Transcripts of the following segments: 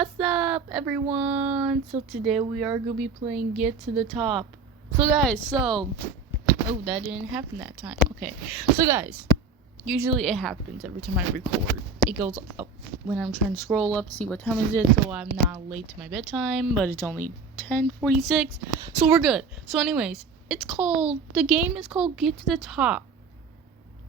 What's up, everyone? So today we are gonna be playing Get to the Top. So guys, oh, that didn't happen that time. Okay, so guys, usually it happens every time I record. It goes up when I'm trying to scroll up to see what time is it, so I'm not late to my bedtime. But it's only 10:46, so we're good. So anyways, the game is called Get to the Top.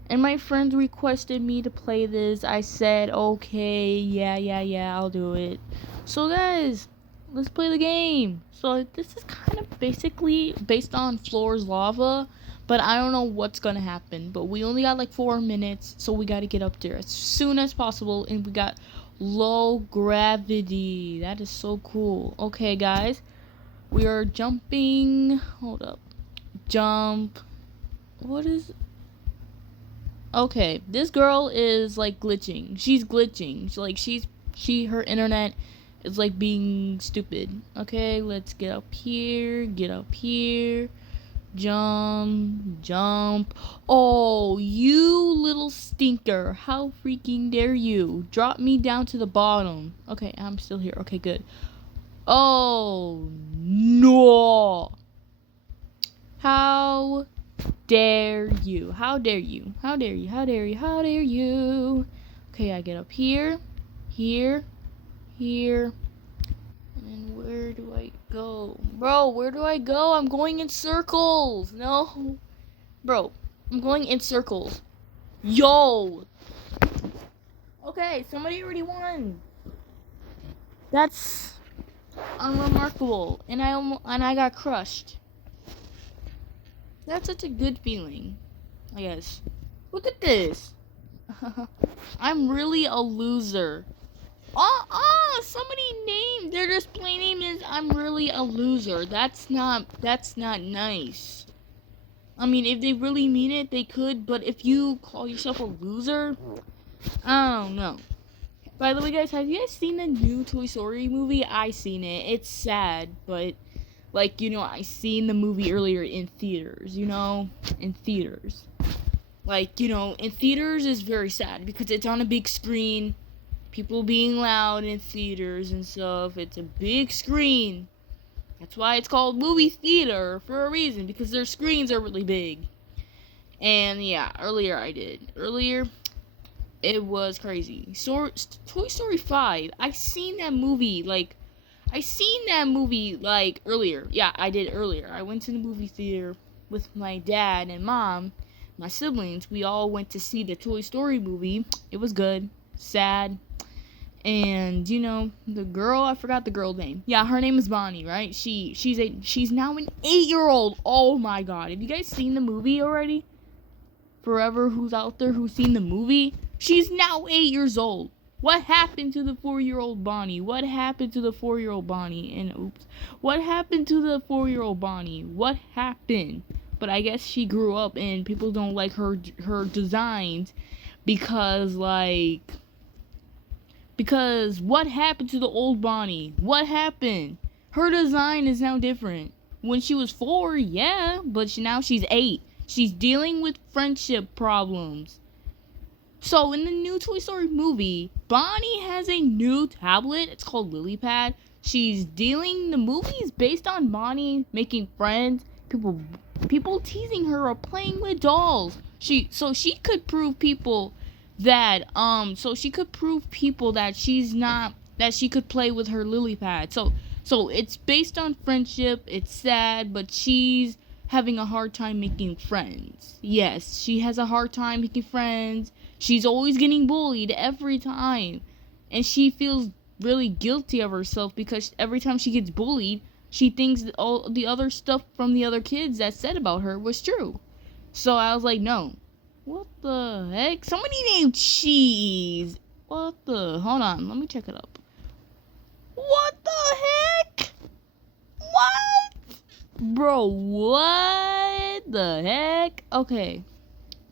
And my friends requested me to play this. I said, okay, yeah, I'll do it. So guys, let's play the game. So this is kind of basically based on Floor's Lava, but I don't know what's gonna happen. But we only got like 4 minutes, so we gotta get up there as soon as possible. And we got low gravity. That is so cool. Okay, guys, we are jumping. Hold up, jump. What is? Okay, this girl is like glitching. She's glitching. Her internet is like being stupid. Okay, let's get up here. Jump. Oh, you little stinker. How freaking dare you? Drop me down to the bottom. Okay, I'm still here. Okay, good. Oh, no. How dare you? How dare you? Okay, I get up here. And where do I go? Bro, where do I go? I'm going in circles. No. Bro, I'm going in circles. Yo. Okay, somebody already won. That's unremarkable. And I got crushed. That's such a good feeling, I guess. Look at this. I'm really a loser. Somebody named their display name is I'm really a loser. That's not nice. I mean, if they really mean it, they could, but if you call yourself a loser, I don't know. By the way, guys, have you guys seen the new Toy Story movie? I seen it. It's sad, but I seen the movie earlier in theaters, in theaters. In theaters is very sad because it's on a big screen, people being loud in theaters and stuff. It's a big screen. That's why it's called movie theater for a reason, because their screens are really big. And yeah, earlier it was crazy. Toy Story 5, I seen that movie earlier. Yeah, I did earlier. I went to the movie theater with my dad and mom, my siblings. We all went to see the Toy Story movie. It was good, sad, and the girl. I forgot the girl's name. Yeah, her name is Bonnie, right? She's now an 8-year-old. Oh my god! Have you guys seen the movie already? Forever, who's out there who's seen the movie? She's now 8 years old. What happened to the 4-year-old Bonnie? What happened to the 4-year-old Bonnie? And oops. What happened to the 4-year-old Bonnie? What happened? But I guess she grew up and people don't like her designs because what happened to the old Bonnie? What happened? Her design is now different. When she was 4, yeah, but now she's 8. She's dealing with friendship problems. So in the new Toy Story movie, Bonnie has a new tablet. It's called LilyPad. The movie is based on Bonnie making friends. People teasing her or playing with dolls. She could prove people that she could play with her LilyPad. So it's based on friendship. It's sad, but she's having a hard time making friends. Yes, she has a hard time making friends. She's always getting bullied every time. And she feels really guilty of herself because every time she gets bullied, she thinks that all the other stuff from the other kids that said about her was true. So I was like, no. What the heck? Somebody named Cheese. Hold on, let me check it up. What the heck? What? Bro, what the heck? Okay,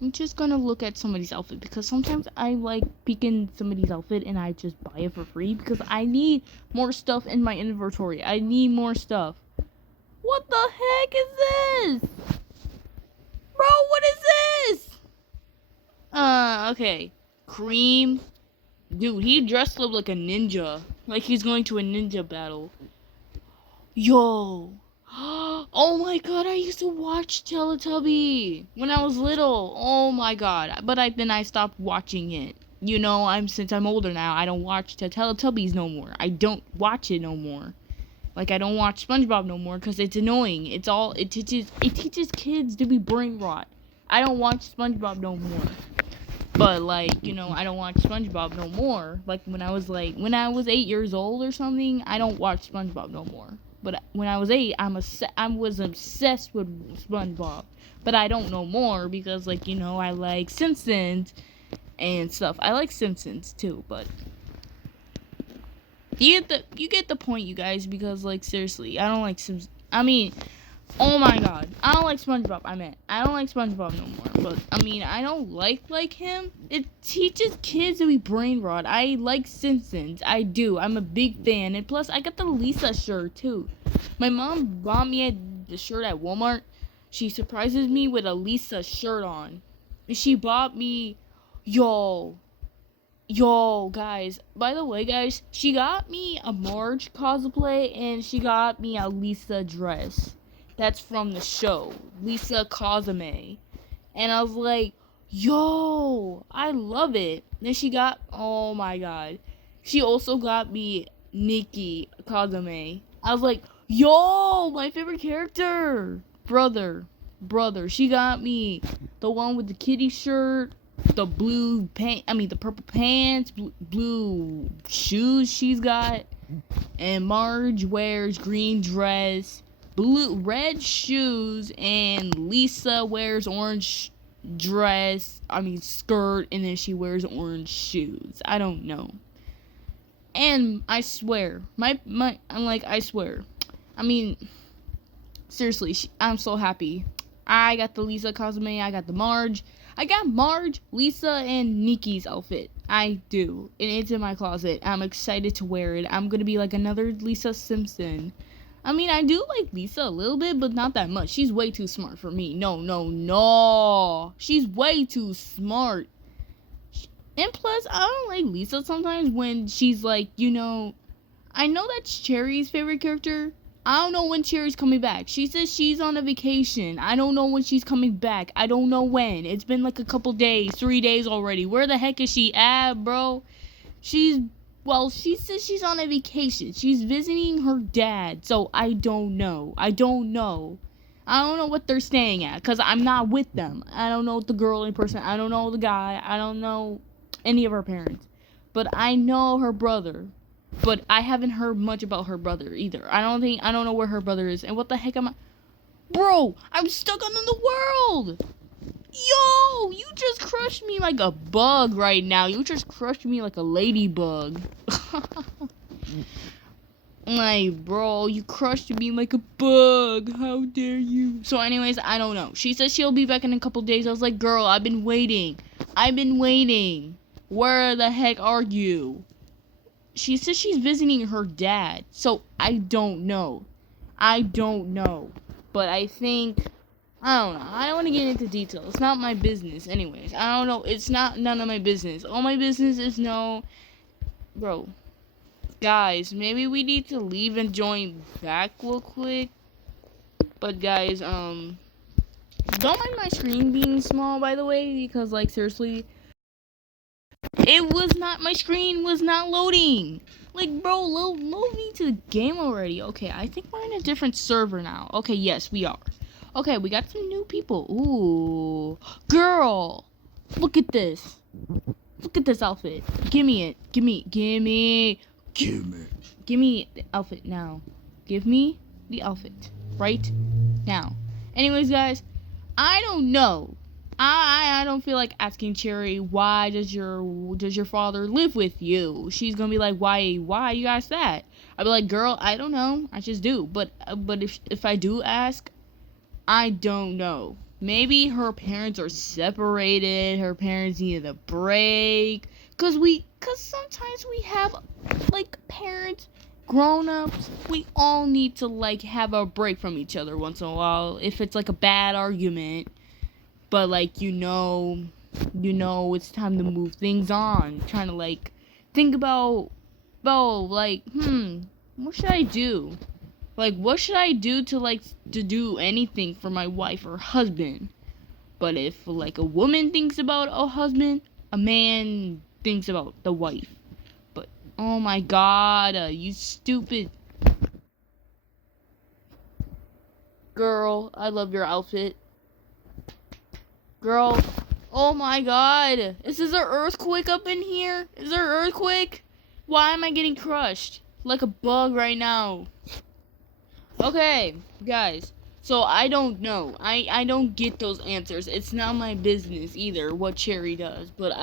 I'm just gonna look at somebody's outfit because sometimes I like peeking somebody's outfit and I just buy it for free because I need more stuff in my inventory. I need more stuff. What the heck is this? Bro, what is this? Okay. Cream. Dude, he dressed up like a ninja. Like he's going to a ninja battle. Yo. Oh my god, I used to watch Teletubby when I was little. Oh my god. But then I stopped watching it. You know, since I'm older now, I don't watch the Teletubbies no more. I don't watch it no more. Like I don't watch SpongeBob no more because it's annoying. It teaches kids to be brain rot. I don't watch SpongeBob no more. But like, you know, I don't watch SpongeBob no more. Like when I was 8 years old or something, I don't watch SpongeBob no more. But when I was 8, I was obsessed with SpongeBob. But I don't know more because, like, you know, I like Simpsons and stuff. I like Simpsons too, but you get the point, you guys. Because, like, seriously, I don't like Simpsons. I mean, oh my god, I don't like SpongeBob. I don't like SpongeBob no more. But I mean, I don't like him. It teaches kids to be brain rot. I like Simpsons. I do. I'm a big fan. And plus, I got the Lisa shirt too. My mom bought me the shirt at Walmart. She surprises me with a Lisa shirt on. And she bought me, yo, guys. By the way, guys, she got me a Marge cosplay and she got me a Lisa dress. That's from the show, Lisa Cosme. And I was like, yo, I love it. Then oh my god. She also got me Nikki Cosme. I was like, yo, my favorite character. Brother. She got me the one with the kitty shirt, the the purple pants, blue shoes she's got. And Marge wears green dress, red shoes, and Lisa wears orange skirt, and then she wears orange shoes. I don't know. And I swear, I swear. I mean, seriously, I'm so happy. I got the Lisa Cosme, I got Marge, Lisa, and Nikki's outfit. I do. And it's in my closet. I'm excited to wear it. I'm gonna be like another Lisa Simpson. I mean, I do like Lisa a little bit, but not that much. She's way too smart for me. No. She's way too smart. And plus, I don't like Lisa sometimes when she's like, you know, I know that's Cherry's favorite character. I don't know when Cherry's coming back. She says she's on a vacation. I don't know when she's coming back. I don't know when. It's been like a couple days, 3 days already. Where the heck is she at, bro? She says she's on a vacation. She's visiting her dad. So I don't know. I don't know what they're staying at because I'm not with them. I don't know the girl in person. I don't know the guy. I don't know any of her parents. But I know her brother. But I haven't heard much about her brother either. I don't know where her brother is. And what the heck am I? Bro, I'm stuck on the world. Yo, you just crushed me like a bug right now. You just crushed me like a ladybug. Like, bro, you crushed me like a bug. How dare you? So anyways, I don't know. She says she'll be back in a couple days. I was like, girl, I've been waiting. Where the heck are you? She says she's visiting her dad. So I don't know. But I think, I don't know. I don't want to get into details. It's not my business. Anyways, I don't know. It's none of my business. All my business is bro. Guys, maybe we need to leave and join back real quick. But guys, don't mind my screen being small, by the way, because like seriously, my screen was not loading. Like, bro, load me to the game already. Okay, I think we're in a different server now. Okay, yes, we are. Okay, we got some new people. Ooh, girl, look at this. Look at this outfit. Give me it. Give me the outfit now. Give me the outfit right now. Anyways, guys, I don't know. I don't feel like asking Cherry, why does your father live with you? She's gonna be like, why you ask that? I'd be like, girl, I don't know, I just do. But if I do ask, I don't know. Maybe her parents are separated. Her parents needed a break. Cause sometimes we have like parents, grown-ups. We all need to like have a break from each other once in a while. If it's like a bad argument. But like you know it's time to move things on. Trying to like think about Bro, like, what should I do? Like, what should I do to do anything for my wife or husband? But if, like, a woman thinks about a husband, a man thinks about the wife. But, oh my god, you stupid girl. I love your outfit. Girl, oh my god. Is there an earthquake up in here? Is there an earthquake? Why am I getting crushed? Like a bug right now. Okay, guys. So I don't know. I don't get those answers. It's not my business either what Cherry does. But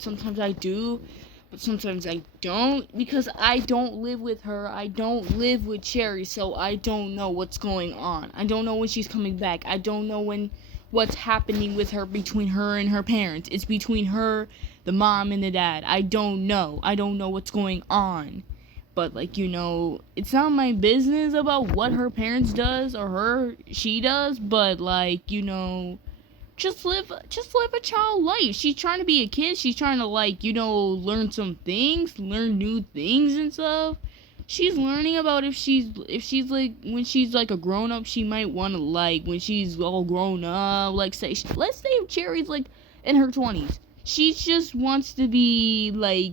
sometimes I do. But sometimes I don't, because I don't live with her. I don't live with Cherry, so I don't know what's going on. I don't know when she's coming back. I don't know what's happening with her, between her and her parents. It's between her, the mom, and the dad. I don't know. I don't know what's going on. But, like, it's not my business about what her parents does or she does, but, like, just live a child life. She's trying to be a kid. She's trying to, like, learn some things, learn new things and stuff. She's learning about if she's like, when she's like a grown up, she might want to, like, when she's all grown up, like, let's say if Cherry's like in her 20s, she just wants to be, like,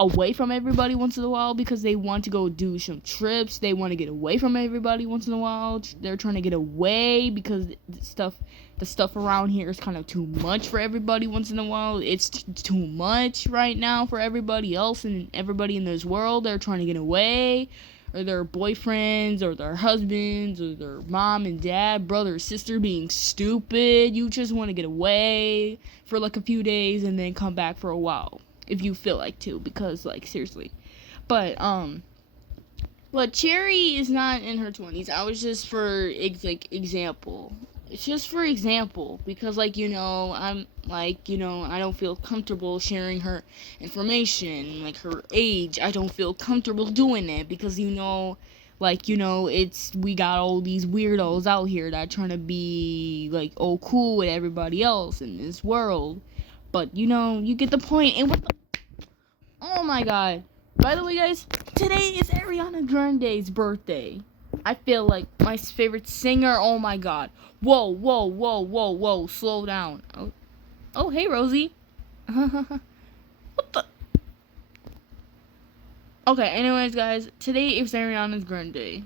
away from everybody once in a while, because they want to go do some trips. They want to get away from everybody once in a while. They're trying to get away because the stuff around here is kind of too much for everybody once in a while. It's too much right now for everybody else and everybody in this world. They're trying to get away, or their boyfriends or their husbands or their mom and dad, brother or sister being stupid. You just want to get away for like a few days and then come back for a while, if you feel like to, because, like, seriously. But Cherry is not in her 20s. I was just for example. It's just for example, because, like, I'm like, I don't feel comfortable sharing her information, like her age. I don't feel comfortable doing it because, we got all these weirdos out here that are trying to be, like, oh, cool with everybody else in this world. But, you get the point. And what the... Oh my god. By the way, guys, today is Ariana Grande's birthday. I feel like my favorite singer. Oh my god. Whoa. Slow down. Oh, hey, Rosie. What the... Okay, anyways, guys, today is Ariana's birthday.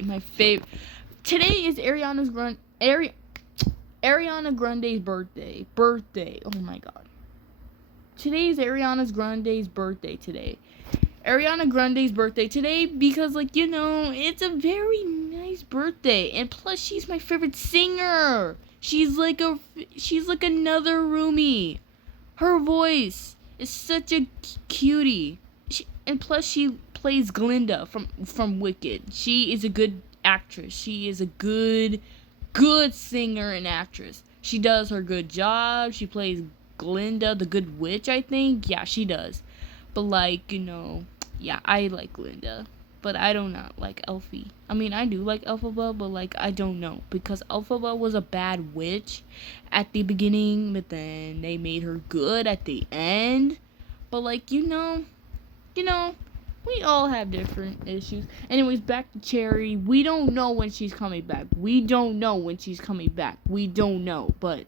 My favorite... Today is Ariana Grande's birthday. Oh my god. Today is Ariana Grande's birthday today. Ariana Grande's birthday today because, like, it's a very nice birthday. And plus, she's my favorite singer. She's like another Rumi. Her voice is such a cutie. And plus, she plays Glinda from Wicked. She is a good actress. She is a good singer and actress. She does her good job. She plays Glinda, the good witch, I think. Yeah, she does. But, like, yeah, I like Glinda. But I do not like Elphie. I mean, I do like Elphaba, but, like, I don't know. Because Elphaba was a bad witch at the beginning, but then they made her good at the end. But, like, we all have different issues. Anyways, back to Cherry. We don't know when she's coming back. We don't know. But,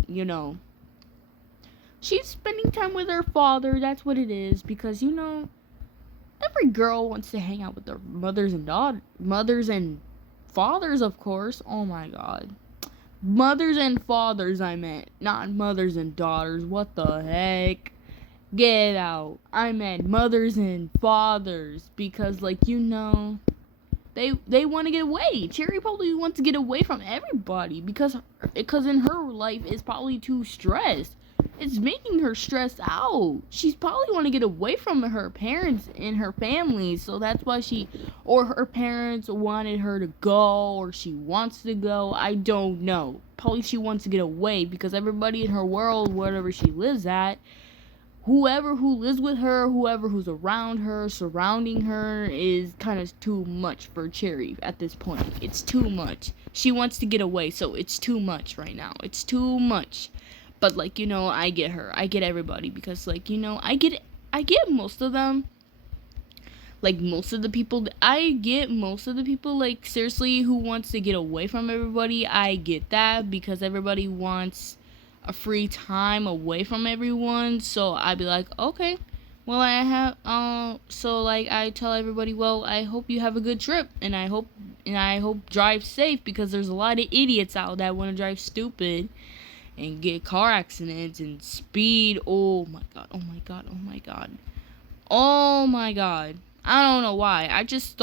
she's spending time with her father. That's what it is. Because, every girl wants to hang out with their mothers and fathers, of course. Oh my god. Mothers and fathers, I meant. Not mothers and daughters. What the heck? Get out. I meant mothers and fathers. Because, like, they want to get away. Cherry probably wants to get away from everybody. Because in her life, it's probably too stressed. It's making her stressed out. She's probably want to get away from her parents and her family. So that's why or her parents wanted her to go, or she wants to go. I don't know. Probably she wants to get away because everybody in her world, wherever she lives at, whoever who lives with her, whoever who's around her, surrounding her, is kind of too much for Cherry at this point. It's too much. She wants to get away, so it's too much right now. It's too much. But, like, I get her. I get everybody because, like, I get I get most of them. Like, I get most of the people, like, seriously, who wants to get away from everybody. I get that, because everybody wants a free time away from everyone. So I'd be like, okay, well, so, like, I tell everybody, well, I hope you have a good trip, and I hope drive safe, because there's a lot of idiots out that want to drive stupid and get car accidents and speed. Oh my god, oh my god, oh my god. Oh my god. I don't know why. I just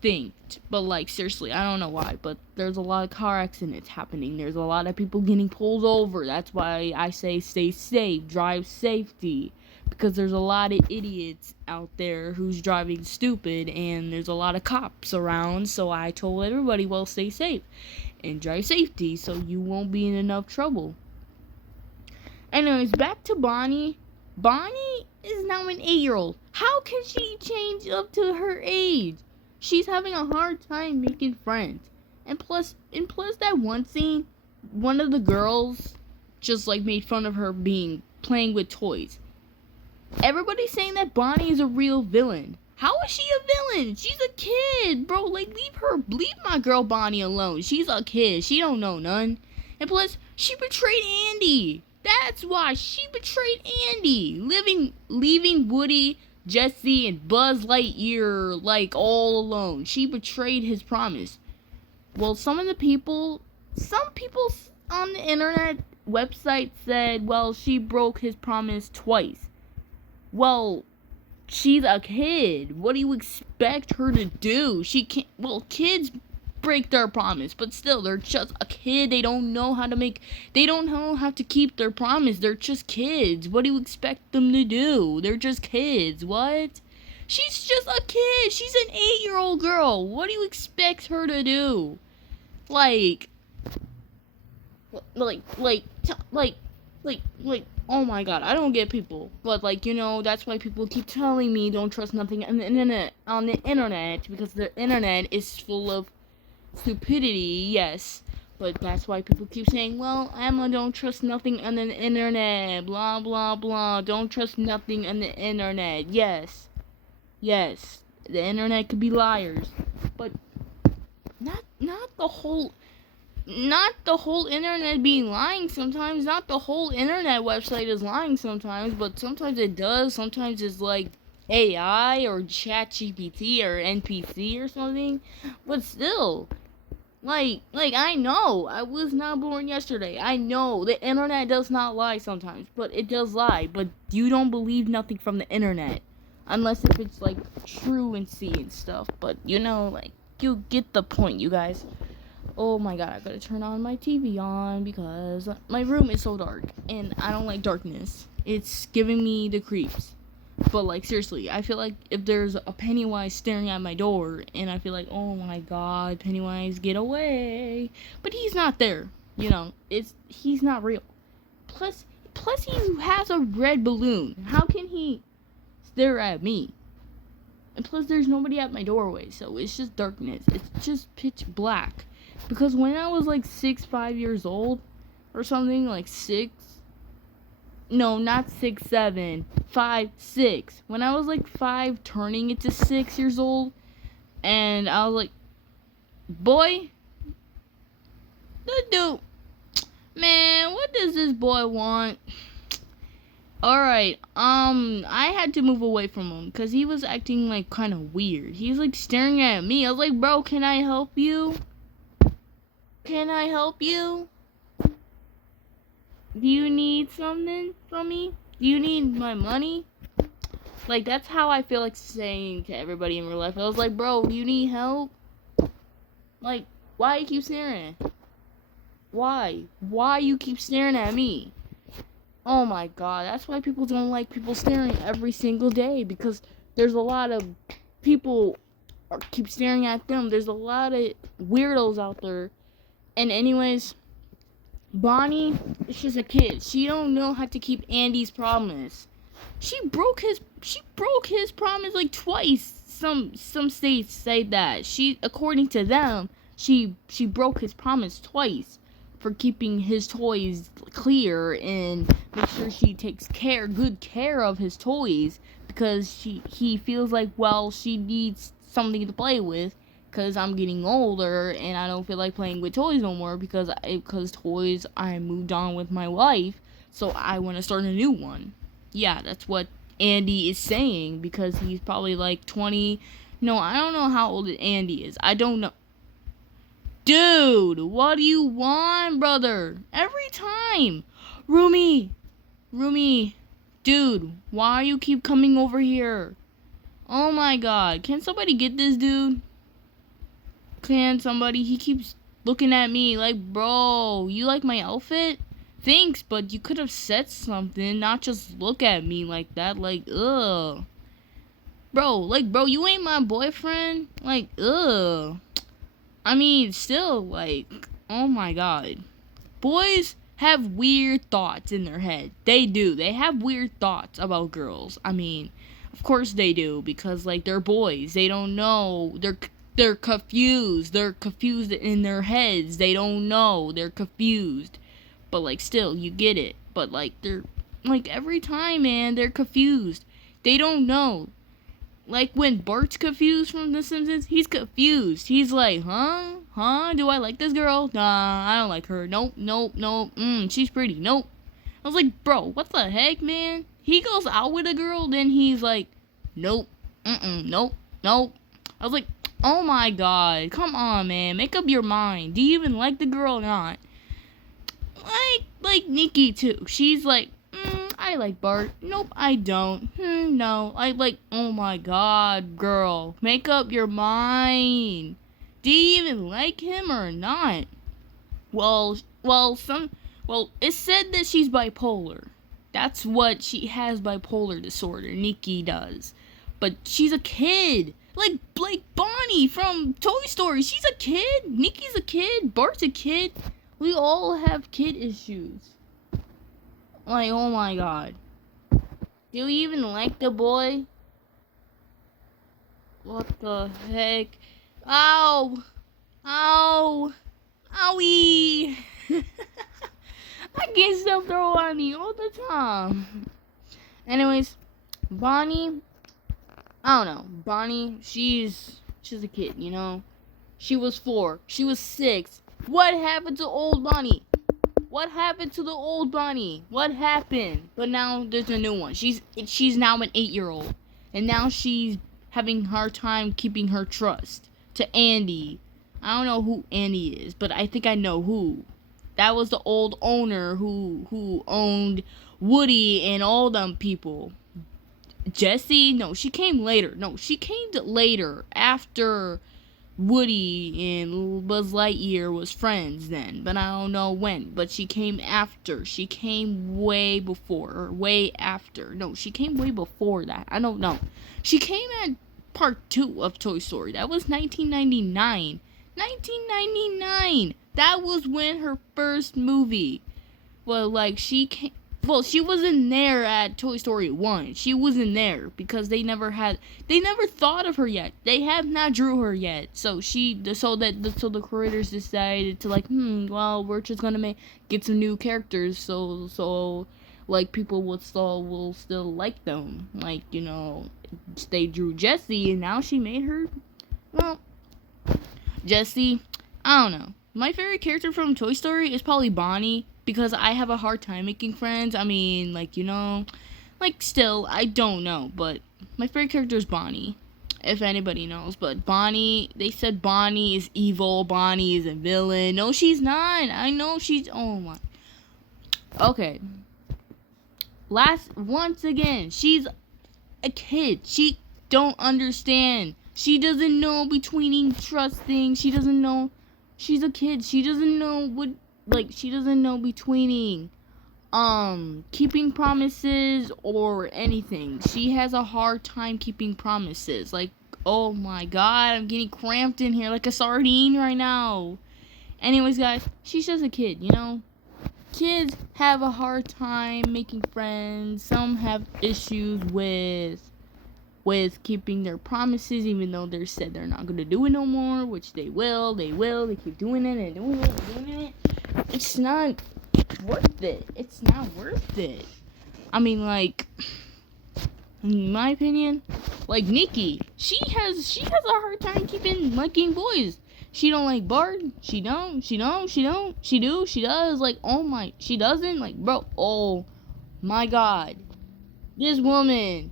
think. But, like, seriously, I don't know why. But there's a lot of car accidents happening. There's a lot of people getting pulled over. That's why I say stay safe. Drive safety. Because there's a lot of idiots out there who's driving stupid. And there's a lot of cops around. So I told everybody, well, stay safe. And drive safety so you won't be in enough trouble. Anyways, back to Bonnie. Bonnie is now an 8-year-old. How can she change up to her age? She's having a hard time making friends. And plus that one scene, one of the girls just, like, made fun of her playing with toys. Everybody's saying that Bonnie is a real villain. How is she a villain? She's a kid, bro. Like, leave my girl Bonnie alone. She's a kid. She don't know none. And plus, she betrayed Andy. That's why she betrayed Andy, leaving Woody, Jesse, and Buzz Lightyear, like, all alone. She betrayed his promise. Well, some people on the internet website said, well, she broke his promise twice. Well, she's a kid. What do you expect her to do? She can't. Well, kids break their promise, but still, they're just a kid. They don't know how to keep their promise. They're just kids. What do you expect them to do? They're just kids. What? She's just a kid. She's an 8-year-old girl. What do you expect her to do? Like, oh my god, I don't get people. But, like, that's why people keep telling me don't trust nothing on the internet, because the internet is full of stupidity, yes, but that's why people keep saying, well, Emma, don't trust nothing on the internet, blah blah blah, don't trust nothing on the internet. Yes, the internet could be liars, but not the whole internet being lying sometimes. Not the whole internet website is lying sometimes, but sometimes it does. Sometimes it's like AI or ChatGPT or NPC or something, but still, like, I know, I was not born yesterday. I know the internet does not lie sometimes, but it does lie. But you don't believe nothing from the internet, unless if it's, like, truancy and stuff. But, like, you get the point, you guys. Oh my god, I gotta turn on my TV because my room is so dark, and I don't like darkness. It's giving me the creeps. But, like, seriously, I feel like if there's a Pennywise staring at my door, and I feel like, oh my god, Pennywise, get away. But he's not there, he's not real. Plus he has a red balloon. How can he stare at me? And plus, there's nobody at my doorway, so it's just darkness. It's just pitch black. Because when I was, like, 5 years old, or something, like 6, no, not 6, 7, 5, 6. When I was, like, 5, turning into 6 years old, and I was like, boy, man, what does this boy want? Alright, I had to move away from him, because he was acting, like, kind of weird. He was, like, staring at me. I was like, bro, can I help you? Can I help you? Do you need something from me? Do you need my money? Like, that's how I feel like saying to everybody in real life. I was like, bro, do you need help? Like, why you keep staring? Why? Why you keep staring at me? Oh my god, that's why people don't like people staring every single day, because there's a lot of people keep staring at them. There's a lot of weirdos out there. And anyways, Bonnie is just a kid. She don't know how to keep Andy's promise. She broke his promise like twice. Some states say that. According to them, she broke his promise twice. for keeping his toys clear and make sure she takes good care of his toys, because he feels like, well, she needs something to play with, because I'm getting older and I don't feel like playing with toys no more, because toys, I moved on with my life, so I want to start a new one. Yeah, that's what Andy is saying, because he's probably like 20. No, I don't know how old Andy is. I don't know. Dude, what do you want, brother? Every time. Rumi, dude, why you keep coming over here? Oh my god, can somebody get this dude? Can somebody? He keeps looking at me like, bro, you like my outfit? Thanks, but you could have said something, not just look at me like that, like, ugh. Bro, you ain't my boyfriend? Like, ugh. I mean, still, like, oh my god. Boys have weird thoughts in their head. They do. They have weird thoughts about girls. I mean, of course they do, because, like, they're boys. They don't know. They're confused. They're confused in their heads. They don't know. They're confused. But, like, still, you get it. But, like, they're, like, every time, man, they're confused. They don't know. Like, when Bart's confused from The Simpsons, he's confused. He's like, huh? Do I like this girl? Nah, I don't like her. Nope. She's pretty. Nope. I was like, bro, what the heck, man? He goes out with a girl, then he's like, nope. Nope. I was like, oh my god, come on, man. Make up your mind. Do you even like the girl or not? Like Nikki, too. She's like, I like Bart. Nope, I don't. No. I like, oh my god, girl. Make up your mind. Do you even like him or not? Well, it said that she's bipolar. That's what she has, bipolar disorder. Nikki does. But she's a kid. Like Bonnie from Toy Story. She's a kid. Nikki's a kid. Bart's a kid. We all have kid issues. Like, oh my god. Do you even like the boy? What the heck? Ow! Owie! I can't stop throwing on me all the time. Anyways, Bonnie, I don't know. Bonnie, she's a kid, you know? She was 4. She was 6. What happened to old Bonnie? What happened to the old Bonnie? What happened? But now there's a new one. She's now an 8-year-old. And now she's having a hard time keeping her trust to Andy. I don't know who Andy is, but I think I know who. That was the old owner who owned Woody and all them people. Jessie? No, she came later. After Woody and Buzz Lightyear was friends then, but I don't know when. But she came after. She came way before, or way after. No, she came way before that. I don't know. She came at part 2 of Toy Story. That was 1999. 1999! That was when her first movie. Well, like, she came... Well, she wasn't there at Toy Story 1. She wasn't there because they never thought of her yet. They have not drew her yet. So the creators decided to, like, well, we're just gonna get some new characters so like people will still like them. Like, you know, they drew Jessie and now she made her, well, Jessie, I don't know. My favorite character from Toy Story is probably Bonnie, because I have a hard time making friends. I mean, like, you know, like, still, I don't know, but my favorite character is Bonnie, if anybody knows. But Bonnie, they said Bonnie is evil, Bonnie is a villain. No, she's not. I know she's, oh my. Okay. Once again, she's a kid. She don't understand. She doesn't know between trusting. She doesn't know. She's a kid. She doesn't know what, like, she doesn't know between keeping promises or anything. She has a hard time keeping promises. Like, oh my god, I'm getting cramped in here like a sardine right now. Anyways, guys, she's just a kid, you know? Kids have a hard time making friends. Some have issues with keeping their promises, even though they said they're not gonna do it no more, which they will. They keep doing it and doing it and doing it. it's not worth it. It's not worth it. I mean, like, in my opinion, like Nikki, she has a hard time keeping liking boys. She don't like Bart. She don't. She don't. She don't. She do. She does. Like, oh my, she doesn't. Like, bro. Oh my God, this woman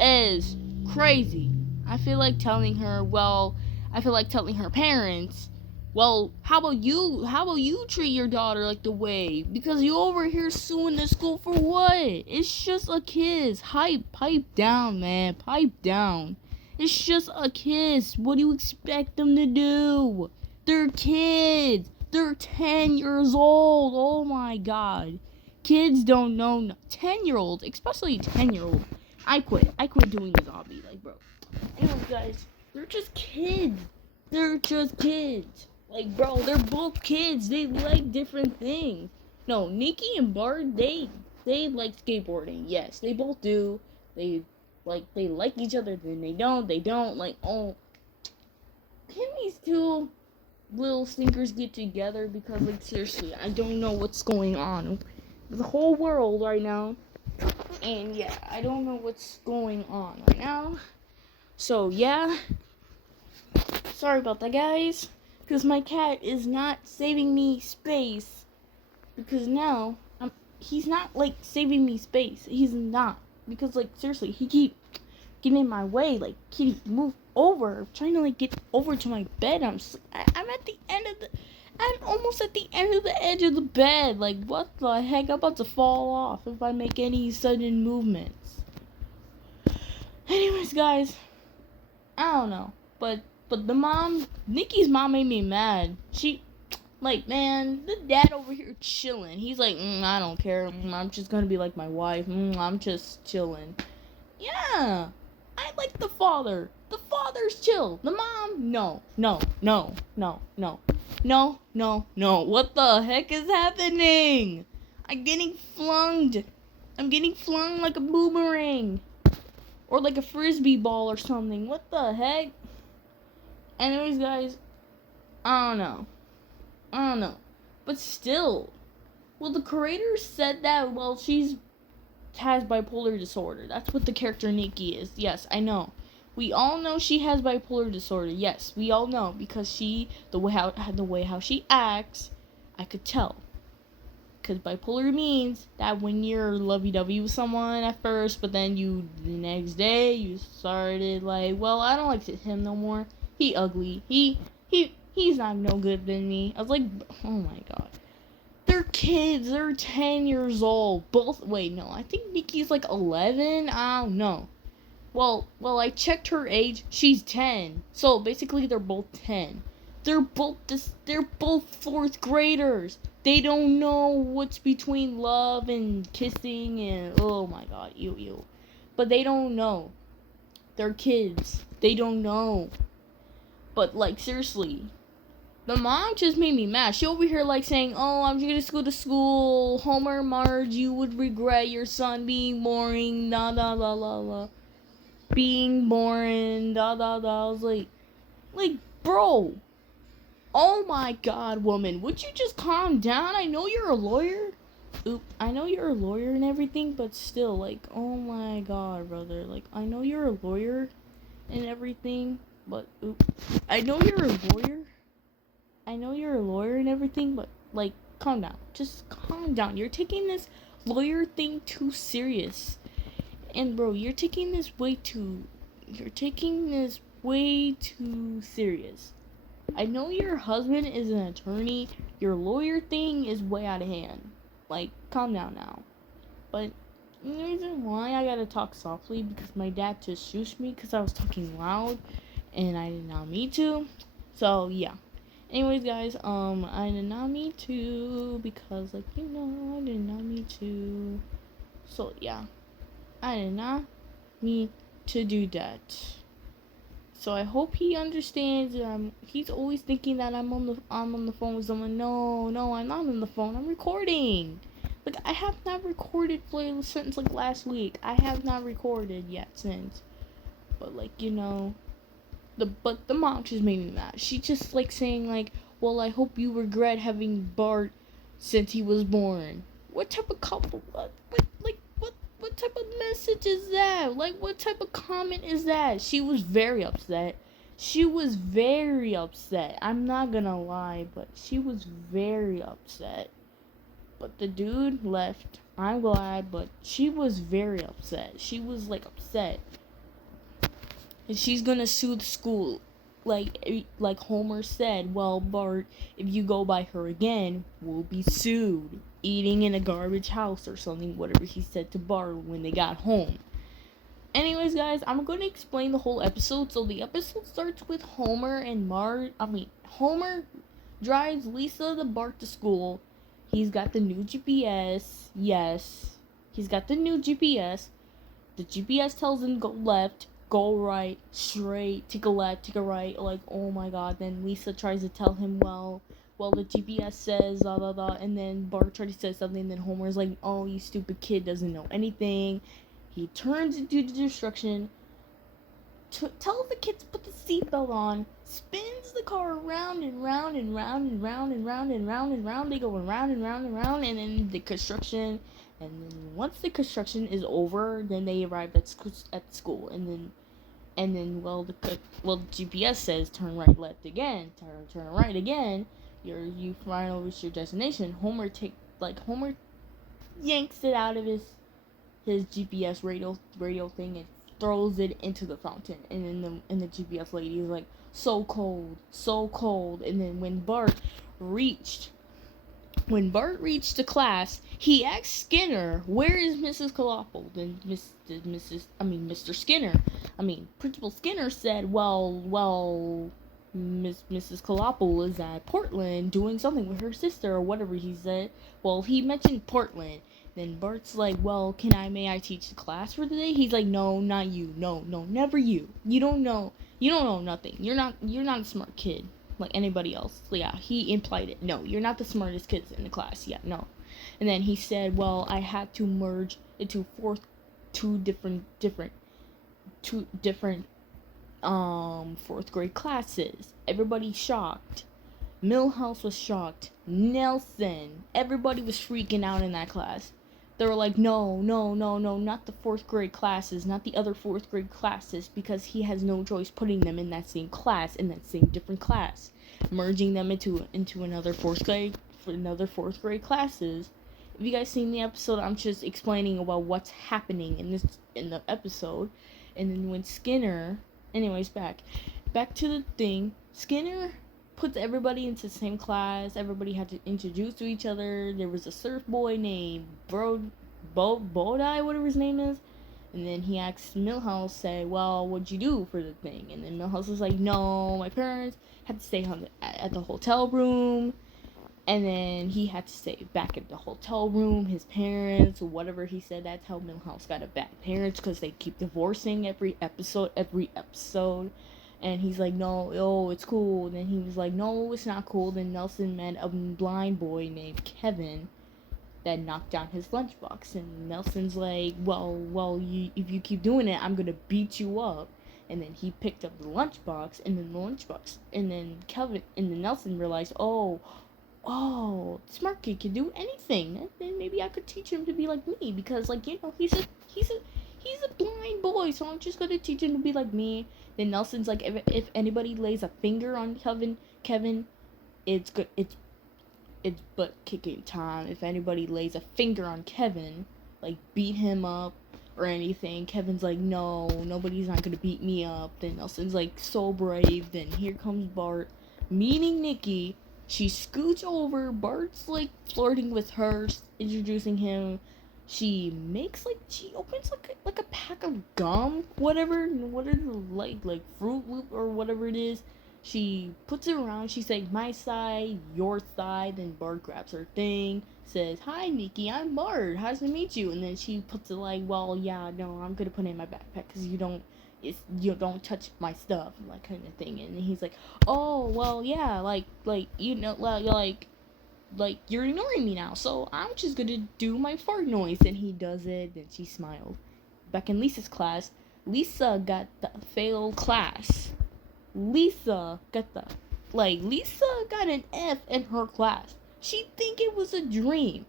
is crazy. I feel like telling her. Well, I feel like telling her parents. Well, how about you? How about you treat your daughter like the way? Because you over here suing the school for what? It's just a kiss. Pipe down, man. Pipe down. It's just a kiss. What do you expect them to do? They're kids. They're 10 years old. Oh my God. Kids don't know. 10-year-olds, especially 10-year-old. I quit. I quit doing this hobby. Like, bro. Anyways, guys, they're just kids. They're just kids. Like, bro, they're both kids. They like different things. No, Nikki and Bart, they like skateboarding. Yes, they both do. They like each other, then they don't. They don't. Like, oh, can these two little stinkers get together? Because, like, seriously, I don't know what's going on with the whole world right now. And yeah, I don't know what's going on right now. So yeah, sorry about that, guys. Because my cat is not saving me space. Because now, he's not, like, saving me space. He's not. Because, like, seriously, he keep getting in my way. Like, kitty, move over. I'm trying to, like, get over to my bed. I'm at the end of the... I'm almost at the end of the edge of the bed. Like, what the heck? I'm about to fall off if I make any sudden movements. Anyways, guys, I don't know. But the mom, Nikki's mom made me mad. She, like, man, the dad over here chilling. He's like, I don't care. I'm just gonna be like my wife. I'm just chilling. Yeah, I like the father. The father's chill. The mom, no. What the heck is happening? I'm getting flung. I'm getting flung like a boomerang. Or like a frisbee ball or something. What the heck? Anyways, guys, I don't know. But still, well, the creator said that, well, she's has bipolar disorder. That's what the character Nikki is. Yes, I know. We all know she has bipolar disorder. Yes, we all know because the way how she acts, I could tell. Because bipolar means that when you're lovey-dovey with someone at first, but then the next day, you started like, well, I don't like him no more. He ugly. He's not no good than me. I was like, oh my God. They're kids. They're 10 years old. Both. Wait, no. I think Nikki's like 11. I don't know. Well, I checked her age. She's 10. So basically, they're both 10. They're both fourth graders. They don't know what's between love and kissing and oh my God, ew. But they don't know. They're kids. They don't know. But, like, seriously, the mom just made me mad. She over here, like, saying, oh, I'm gonna go to school. Homer, Marge, you would regret your son being boring. La. Being boring. Da. I was like, bro. Oh, my God, woman. Would you just calm down? I know you're a lawyer. I know you're a lawyer and everything, but still, like, oh, my God, brother. Like, I know you're a lawyer and everything. But, I know you're a lawyer. I know you're a lawyer and everything, but, like, calm down. Just calm down. You're taking this lawyer thing too serious. And, bro, you're taking this way too serious. I know your husband is an attorney. Your lawyer thing is way out of hand. Like, calm down now. But the reason why I gotta talk softly because my dad just shushed me because I was talking loud. And I did not mean to. So, yeah. Anyways, guys, I did not mean to. Because, like, I did not mean to. So, yeah. I did not mean to do that. So, I hope he understands. He's always thinking that I'm on the phone with someone. No, I'm not on the phone. I'm recording. Like, I have not recorded since, like, last week. I have not recorded yet since. But, like, But the mom just made me mad. She just like saying like, well, I hope you regret having Bart since he was born. What type of couple? What type of message is that? Like, what type of comment is that? She was very upset. She was very upset. I'm not gonna lie, but she was very upset. But the dude left. I'm glad, but she was very upset. She was like upset. And she's gonna sue the school. Like Homer said, well, Bart, if you go by her again, we'll be sued. Eating in a garbage house or something, whatever he said to Bart when they got home. Anyways, guys, I'm going to explain the whole episode. So the episode starts with Homer drives Lisa the Bart to school. He's got the new GPS. Yes, he's got the new GPS. The GPS tells him go left, go right, straight, take a left, take a right. Like, oh my god. Then Lisa tries to tell him, well, the GPS says, blah, blah, blah. And then Bart tries to say something. And then Homer's like, oh, you stupid kid doesn't know anything. He turns into destruction, tells the kid to put the seatbelt on, spins the car around and round and round and round and round and round and round. They go around and round and round, and then the construction. And then once the construction is over, then they arrive at school. And then the GPS says turn right, left again, turn right again. You finally reach your destination. Homer yanks it out of his GPS radio thing and throws it into the fountain. And then the GPS lady is like, so cold, so cold. And then when Bart reached the class, he asked Skinner, where is Mrs. Clopple? Then Mr. Skinner, Principal Skinner said, well, Mrs. Clopple is at Portland doing something with her sister or whatever he said. Well, he mentioned Portland. Then Bart's like, well, may I teach the class for the day? He's like, no, not you. No, never you. You don't know nothing. You're not a smart kid like anybody else. So yeah, he implied it. No, you're not the smartest kids in the class. Yeah, no. And then he said, well, I had to merge into two different fourth grade classes. Everybody shocked. Milhouse was shocked. Nelson. Everybody was freaking out in that class. They were like, no, not the fourth grade classes, not the other fourth grade classes, because he has no choice putting them in that same class, in that same different class, merging them into another fourth grade classes. If you guys seen the episode, I'm just explaining about what's happening in the episode. And then when Skinner, anyways, back to the thing, Skinner puts everybody into the same class. Everybody had to introduce to each other. There was a surf boy named Bodai, whatever his name is. And then he asked Milhouse, say, well, what'd you do for the thing? And then Milhouse was like, no, my parents had to stay at the hotel room. And then he had to stay back at the hotel room. His parents, or whatever he said, that's how Milhouse got a bad parents, because they keep divorcing every episode. And he's like, no, it's cool. And then he was like, no, it's not cool. Then Nelson met a blind boy named Kevin that knocked down his lunchbox. And Nelson's like, well, if you keep doing it, I'm gonna beat you up. And then he picked up the lunchbox, and then Nelson realized, oh, smart kid can do anything. And then maybe I could teach him to be like me, because he's a blind boy, so I'm just gonna teach him to be like me. Then Nelson's like, if anybody lays a finger on Kevin, it's good. It's butt kicking time. If anybody lays a finger on Kevin, like beat him up or anything, Kevin's like, no, nobody's not gonna beat me up. Then Nelson's like, so brave. Then here comes Bart meeting Nikki. She scoots over. Bart's like flirting with her, introducing him. She opens like a pack of gum, what is it, like Fruit Loop or whatever it is. She puts it around. She's like, my side, your side. Then Bart grabs her thing, says, hi Nikki, I'm Bart, nice to meet you. And then she puts it like, well, yeah, no, I'm gonna put it in my backpack because you don't touch my stuff, like, kind of thing. And he's like, oh, well, yeah, like you're ignoring me now, so I'm just gonna do my fart noise. And he does it. Then she smiled. Back in Lisa's class, Lisa got the failed class. Lisa got an F in her class. She'd think it was a dream.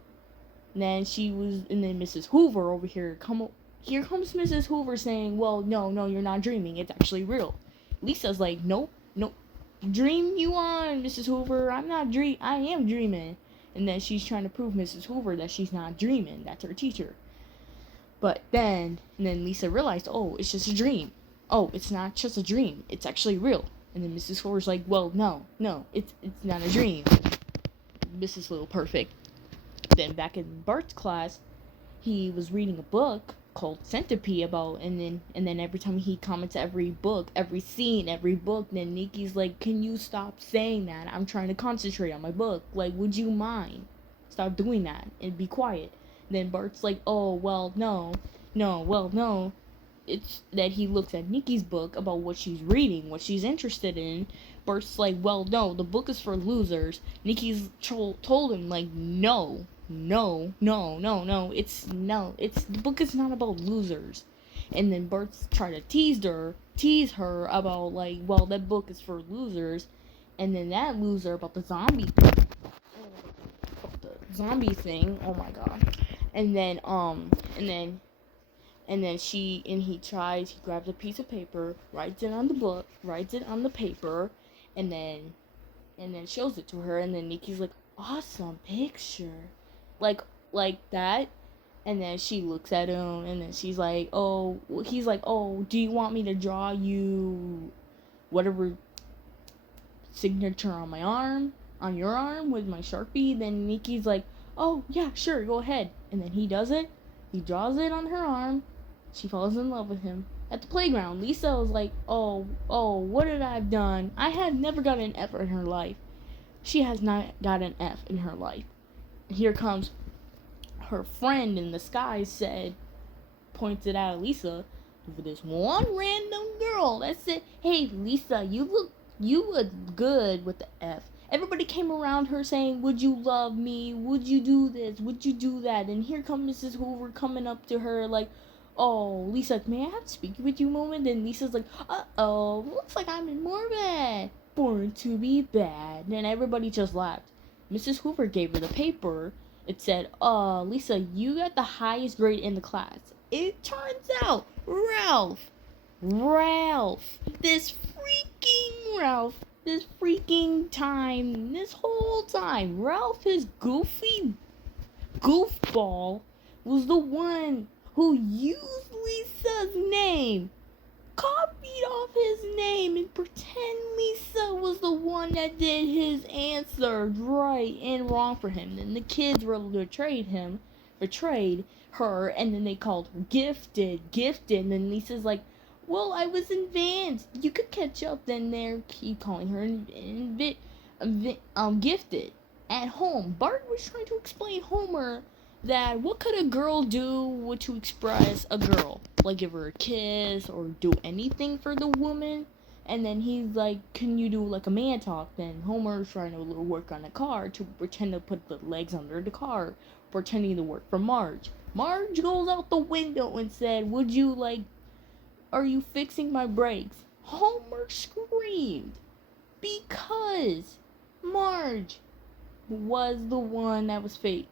And then Mrs. Hoover over here, here comes Mrs. Hoover saying, well, no, no, you're not dreaming. It's actually real. Lisa's like, nope, nope. Dream you on, Mrs. Hoover. I am dreaming. And then she's trying to prove Mrs. Hoover that she's not dreaming. That's her teacher. And then Lisa realized, oh, it's just a dream. Oh, it's not just a dream. It's actually real. And then Mrs. Hoover's like, well, no, it's not a dream. Mrs. Little Perfect. Then back in Bart's class, he was reading a book called Centipede and then every time he comments every book, every scene, every book, then Nikki's like, can you stop saying that? I'm trying to concentrate on my book. Like, would you mind? Stop doing that and be quiet. Then Bart's like, oh, well, no. It's that he looks at Nikki's book about what she's reading, what she's interested in. Bart's like, well, no, the book is for losers. Nikki's told him, like, no, it's the book is not about losers. And then Bart's trying to tease her about, like, well, that book is for losers. And then that loser about the zombie thing, oh my god. And then he grabs a piece of paper, writes it on the paper, and then shows it to her, and then Nikki's like, awesome picture. Like that. And then she looks at him, and then he's like, oh, do you want me to draw you whatever signature on your arm with my Sharpie? Then Nikki's like, oh, yeah, sure, go ahead. And then he does it. He draws it on her arm. She falls in love with him. At the playground, Lisa was like, oh, what did I have done? I had never got an F in her life. She has not got an F in her life. Here comes her friend in the sky pointed out at Lisa for this one random girl that said, hey, Lisa, you look good with the F. Everybody came around her saying, would you love me? Would you do this? Would you do that? And here comes Mrs. Hoover coming up to her like, oh, Lisa, may I have to speak with you a moment? And Lisa's like, uh-oh, looks like I'm in Morbid. Born to be bad. And everybody just laughed. Mrs. Hoover gave her the paper. It said, Lisa, you got the highest grade in the class. It turns out Ralph, this whole time, Ralph, his goofy goofball, was the one who used Lisa's name, copied off his name, and pretend Lisa was the one that did his answer right and wrong for him. Then the kids were betrayed her, and then they called her gifted, and then Lisa's like, well, I was advanced. You could catch up. Then they keep calling her gifted. At home, Bart was trying to explain Homer that what could a girl do to express a girl? Like give her a kiss or do anything for the woman? And then he's like, can you do like a man talk? Then Homer's trying to work on a car to pretend to put the legs under the car, pretending to work for Marge. Marge goes out the window and said, are you fixing my brakes? Homer screamed because Marge was the one that was fake,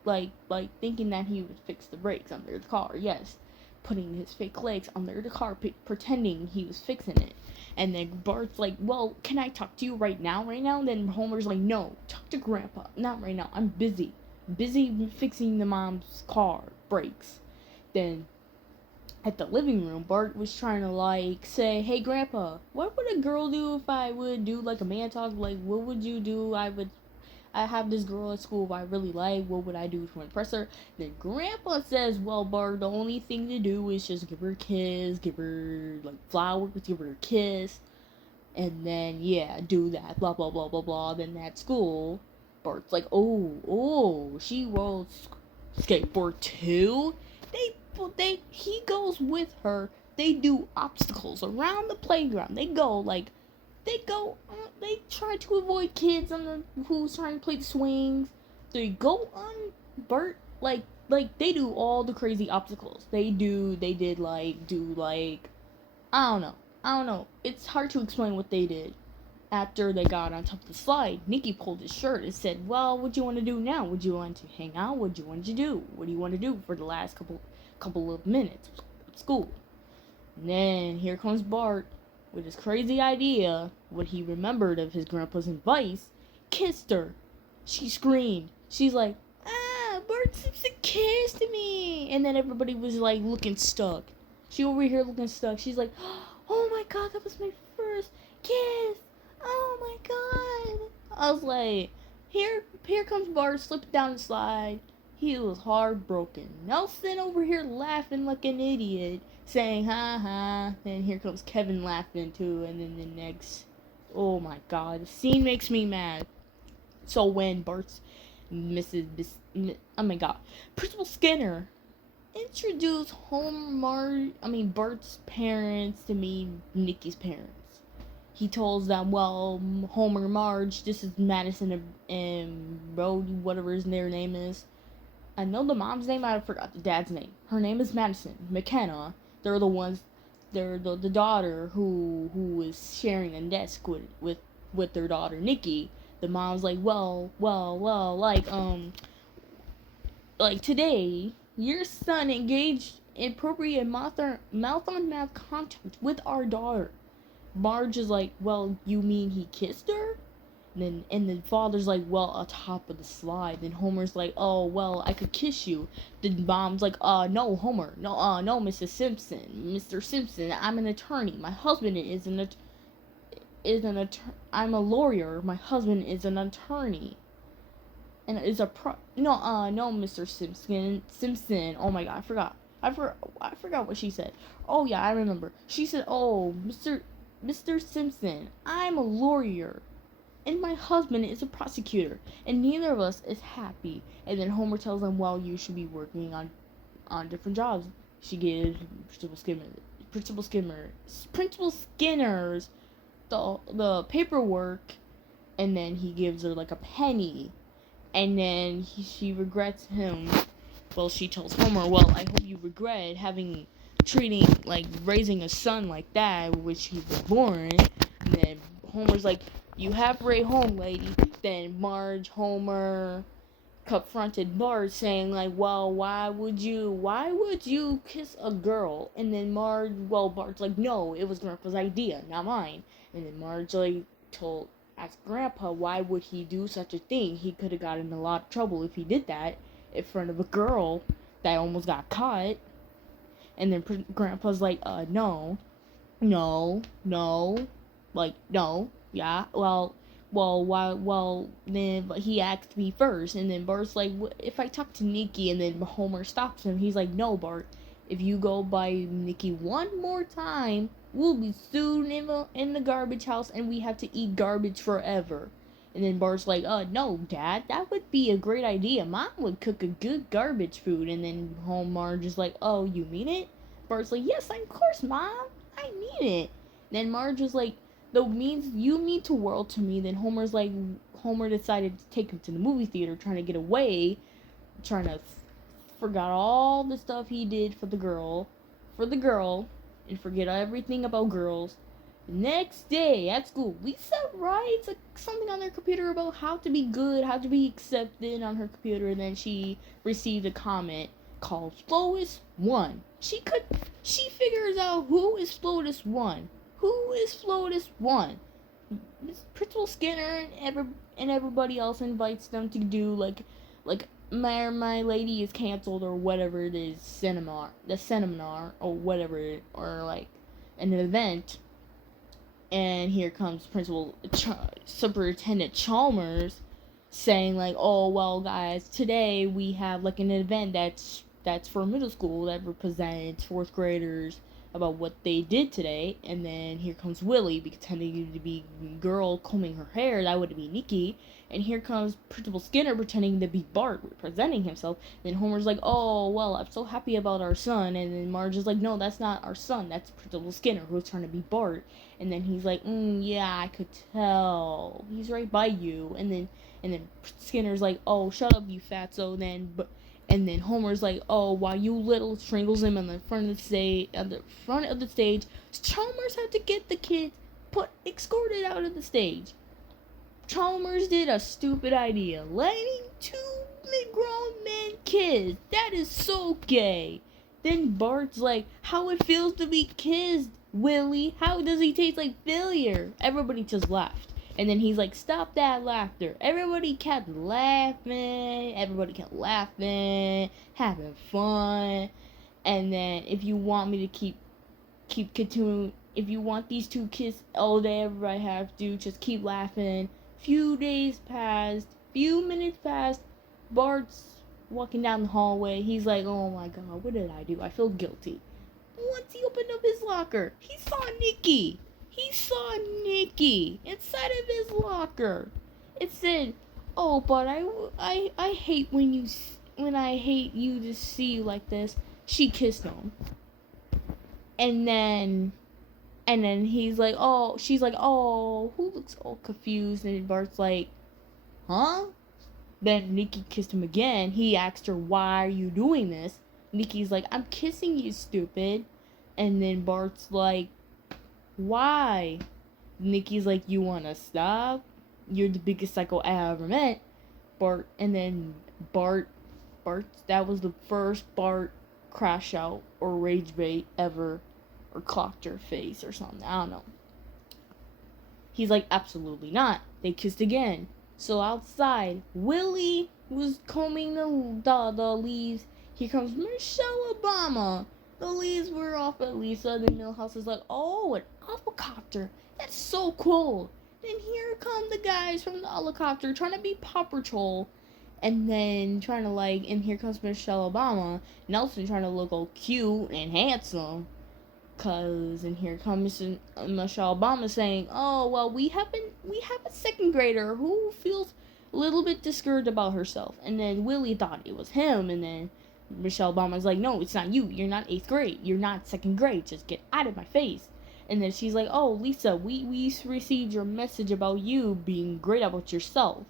thinking that he would fix the brakes under the car. Yes, putting his fake legs under the car, pretending he was fixing it. And then Bart's like, well, can I talk to you right now? And then Homer's like, no, talk to Grandpa. Not right now. I'm busy fixing the mom's car brakes. Then at the living room, Bart was trying to say, hey Grandpa, what would a girl do if I would do like a man talk? Like, what would you do? I have this girl at school who I really like. What would I do to impress her? Then Grandpa says, well, Bart, the only thing to do is just give her a kiss, give her flowers, give her a kiss, and then do that, blah blah blah blah blah. Then at school, Bart's like, oh, she rolls skateboard too. He goes with her. They do obstacles around the playground. They try to avoid kids who's trying to play the swings. They go on Bart, they do all the crazy obstacles. I don't know. It's hard to explain what they did. After they got on top of the slide, Nikki pulled his shirt and said, "Well, what do you want to do now? Would you want to hang out? What do you want to do? What do you want to do for the last couple of minutes of school?" And then here comes Bart with his crazy idea. What he remembered of his grandpa's advice, kissed her. She screamed. She's like, "Ah, Bart Simpson kissed me!" And then everybody was like looking stuck. She over here looking stuck. She's like, "Oh my god, that was my first kiss! Oh my god!" I was like, here comes Bart slipping down the slide. He was heartbroken. Nelson over here laughing like an idiot, saying ha ha. Then here comes Kevin laughing too, and then the next, oh my god, the scene makes me mad. So when oh my god, Principal Skinner introduced Bart's parents to meet Nikki's parents. He tells them, well, Homer, Marge, this is Madison and Brody, whatever their name is. I know the mom's name, I forgot the dad's name. Her name is Madison. McKenna. They're the ones, they're the daughter who is sharing a desk with their daughter, Nikki. The mom's like, well, like today, your son engaged in appropriate mouth-on-mouth contact with our daughter. Marge is like, well, you mean he kissed her? And the father's like, well, atop of the slide. Then Homer's like, oh, well, I could kiss you. Then mom's like, no, Homer, no, Mr. Simpson, I'm an attorney. My husband is an attorney. I'm a lawyer. My husband is an attorney. And is a no, Mr. Simpson. Oh my god, I forgot what she said. Oh yeah, I remember. She said, oh, Mr. Simpson, I'm a lawyer, and my husband is a prosecutor, and neither of us is happy. And then Homer tells them, well, you should be working on different jobs. She gives Principal Skinner's the paperwork, and then he gives her like a penny, and then she regrets him. Well, she tells Homer, well, I hope you regret raising a son like that, which he was born. And then Homer's like, you have Ray home, lady. Then Homer confronted Bart, saying like, well, why would you kiss a girl? And then Bart's like, no, it was Grandpa's idea, not mine. And then Marge asked Grandpa, why would he do such a thing? He could have gotten in a lot of trouble if he did that in front of a girl that almost got caught. And then Grandpa's like, no, like, no, yeah, well, why, then, but he asked me first. And then Bart's like, if I talk to Nikki, and then Homer stops him, he's like, no, Bart, if you go by Nikki one more time, we'll be soon in the garbage house, and we have to eat garbage forever. And then Bart's like, no, Dad, that would be a great idea. Mom would cook a good garbage food. And then Marge is like, oh, you mean it? Bart's like, yes, of course, Mom, I mean it. Then Marge is like, you mean the world to me. Then Homer decided to take him to the movie theater, trying to get away, forgot all the stuff he did for the girl, and forget everything about girls. The next day at school, Lisa writes something on her computer about how to be good, how to be accepted on her computer, and then she received a comment called Flotus 1. She figures out who is Flotus 1. Who is Flotus 1? Principal Skinner and everybody else invites them to do like my lady is canceled, or whatever it is, the seminar or whatever, or like an event. And here comes Superintendent Chalmers saying like, oh, well, guys, today we have like an event that's for middle school that represents fourth graders about what they did today. And then here comes Willie pretending to be girl combing her hair. That would be Nikki. And here comes Principal Skinner pretending to be Bart, representing himself. And then Homer's like, oh, well, I'm so happy about our son. And then Marge is like, no, that's not our son. That's Principal Skinner, who's trying to be Bart. And then he's like, yeah, I could tell. He's right by you. And then Skinner's like, oh, shut up, you fatso. And then Homer's like, oh, while you little, strangles him on the front of the stage. Chalmers had to get the kids escorted out of the stage. Chalmers did a stupid idea, letting two grown men kiss. That is so gay. Then Bart's like, how it feels to be kissed, Willie. How does he taste like failure? Everybody just laughed. And then he's like, stop that laughter. Everybody kept laughing. Having fun. And then if you want me to keep continuing, if you want these two kiss all day, everybody have to just keep laughing. Few days passed, few minutes passed. Bart's walking down the hallway. He's like, oh my god, what did I do? I feel guilty. Once he opened up his locker, he saw Nikki. Inside of his locker. It said, oh, but I hate when I hate you to see you like this. She kissed him. And then he's like, oh, she's like, oh, who looks all confused? And Bart's like, huh? Then Nikki kissed him again. He asked her, why are you doing this? Nikki's like, I'm kissing you, stupid. And then Bart's like, why? Nikki's like, you wanna stop? You're the biggest psycho I ever met. Bart, that was the first Bart crash out or rage bait ever, or clocked her face or something, I don't know. He's like, absolutely not. They kissed again. So outside, Willie was combing the leaves. Here comes Michelle Obama. The leaves were off at Lisa. The Milhouse is like, oh, an helicopter. That's so cool. Then here come the guys from the helicopter trying to be Paw Patrol. And then trying to and here comes Michelle Obama. Nelson trying to look all cute and handsome. And here comes Michelle Obama saying, oh, well, we have a second grader who feels a little bit discouraged about herself. And then Willie thought it was him. And then Michelle Obama's like, no, it's not you. You're not 8th grade. You're not 2nd grade. Just get out of my face. And then she's like, oh, Lisa, we received your message about you being great about yourself.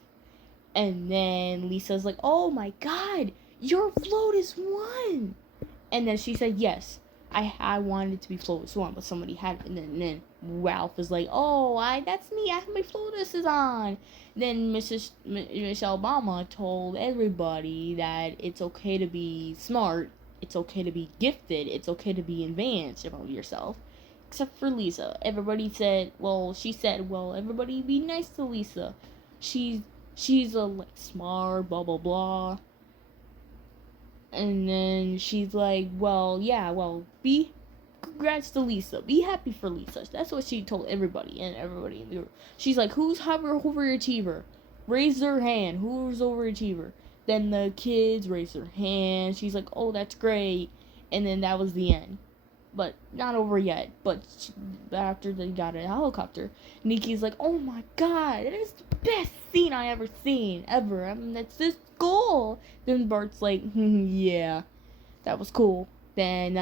And then Lisa's like, oh my god, your float is won. And then she said, yes, I wanted to be Flotus One, but somebody had it. And then Ralph is like, oh, that's me, I have my Flotus is on. Then Michelle Obama told everybody that it's okay to be smart, it's okay to be gifted, it's okay to be advanced about yourself. Except for Lisa. Everybody said, everybody be nice to Lisa. She's a smart, blah blah blah. And then she's like, congrats to Lisa. Be happy for Lisa. That's what she told everybody in the room. She's like, who's overachiever? Raise their hand. Who's overachiever? Then the kids raise their hand. She's like, oh, that's great. And then that was the end. But not over yet. But after they got a helicopter, Nikki's like, oh my god, that is the best scene I ever seen. Ever. I mean, that's this cool. Then Bart's like, yeah, that was cool. Then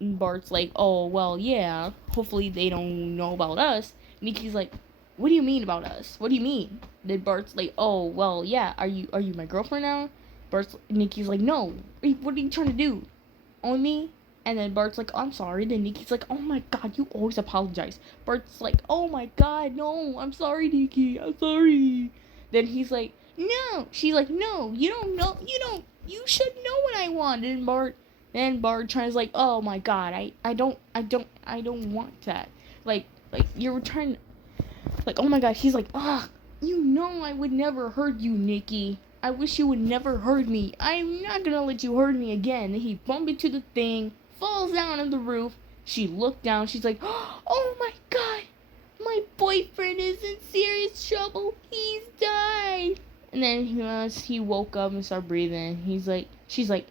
Bart's like, oh, well, yeah, hopefully they don't know about us. Nikki's like, what do you mean about us? What do you mean? Then Bart's like, oh, well, yeah, are you my girlfriend now? Nikki's like, no, what are you trying to do? On me? And then Bart's like, I'm sorry. Then Nikki's like, oh my god, you always apologize. Bart's like, oh my god, no, I'm sorry, Nikki, I'm sorry. Then he's like, no. She's like, no, you you should know what I want. And Bart tries like, oh my god, I don't want that. Like you're trying, oh my god. He's like, I would never hurt you, Nikki. I wish you would never hurt me. I'm not gonna let you hurt me again. Then he bumped into the thing, falls down on the roof. She looked down. She's like, oh my god, my boyfriend is in serious trouble. He's died. And then once he woke up and started breathing, she's like,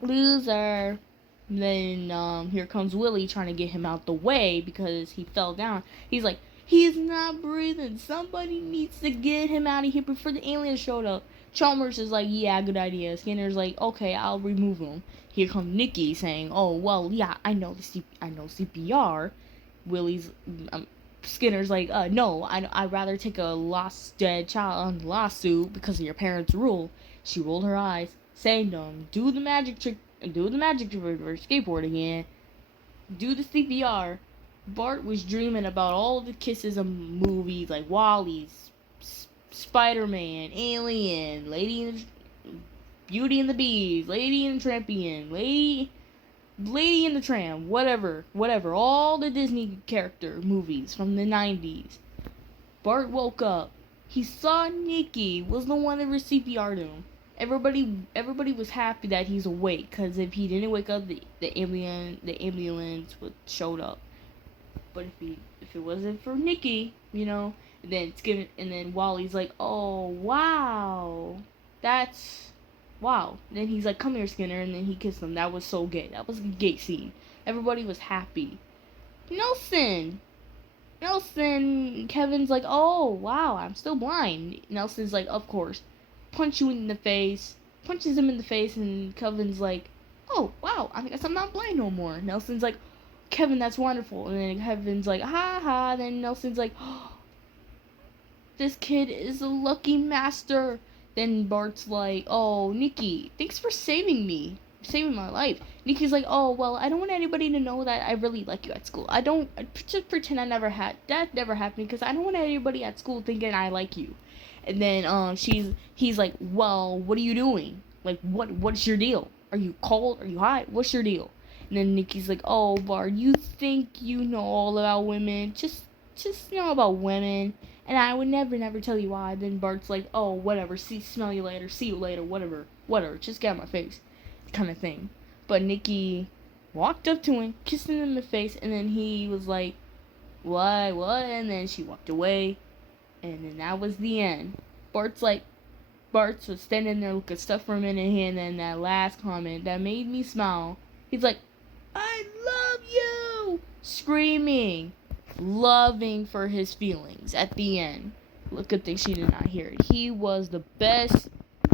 loser. And then here comes Willie trying to get him out the way because he fell down. He's like, he's not breathing. Somebody needs to get him out of here before the aliens showed up. Chalmers is like, yeah, good idea. Skinner's like, okay, I'll remove him. Here comes Nikki saying, oh, well, yeah, I know CPR. Skinner's like, no, I'd rather take a lost dead child on the lawsuit because of your parents' rule. She rolled her eyes, saying to him, do the magic trick for skateboard again. do the CPR, Bart was dreaming about all the kisses of movies like Wally's, Spider-Man, Alien, Beauty and the Beast, Lady and the Trampian, Lady and the Tramp, whatever, all the Disney character movies from the 90s. Bart woke up. He saw Nikki was the one that received CPR'd him. Everybody was happy that he's awake, because if he didn't wake up, the ambulance would showed up. But if it wasn't for Nikki, and then Wally's like, oh wow, that's wow. Then he's like, come here, Skinner, and then he kissed him. That was so gay. That was a gay scene. Everybody was happy. Nelson, Kevin's like, oh, wow, I'm still blind. Nelson's like, of course. Punches him in the face, and Kevin's like, oh, wow, I guess I'm not blind no more. Nelson's like, Kevin, that's wonderful. And then Kevin's like, ha ha. Then Nelson's like, oh, this kid is a lucky master. Then Bart's like, oh, Nikki, thanks for saving my life. Nikki's like, oh, well, I don't want anybody to know that I really like you at school. I just pretend that never happened, because I don't want anybody at school thinking I like you. And then he's like, well, what are you doing? Like, what's your deal? Are you cold? Are you hot? What's your deal? And then Nikki's like, oh, Bart, you think you know all about women? Just know about women. And I would never tell you why. Then Bart's like, oh, whatever. Smell you later. See you later. Whatever. Just get out of my face. Kind of thing. But Nikki walked up to him, kissed him in the face, and then he was like, what? And then she walked away. And then that was the end. Bart was standing there looking stuff for a minute, and then that last comment that made me smile. He's like, I love you! Screaming. Loving for his feelings at the end. Good thing she did not hear it. He was the best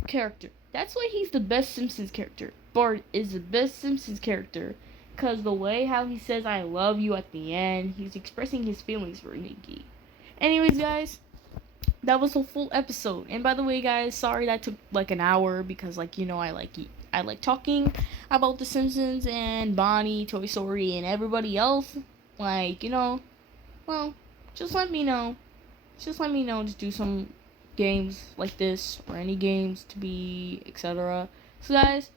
character. That's why he's the best Simpsons character. Bart is the best Simpsons character. Because the way how he says I love you at the end, he's expressing his feelings for Nikki. Anyways, guys, that was a full episode. And by the way, guys, sorry that took like an hour, because I like talking about The Simpsons and Bonnie, Toy Story, and everybody else. Well, just let me know. To do some games like this, or any games to be, etc. So guys,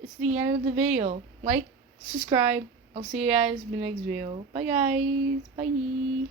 it's the end of the video. Like, subscribe. I'll see you guys in the next video. Bye guys. Bye.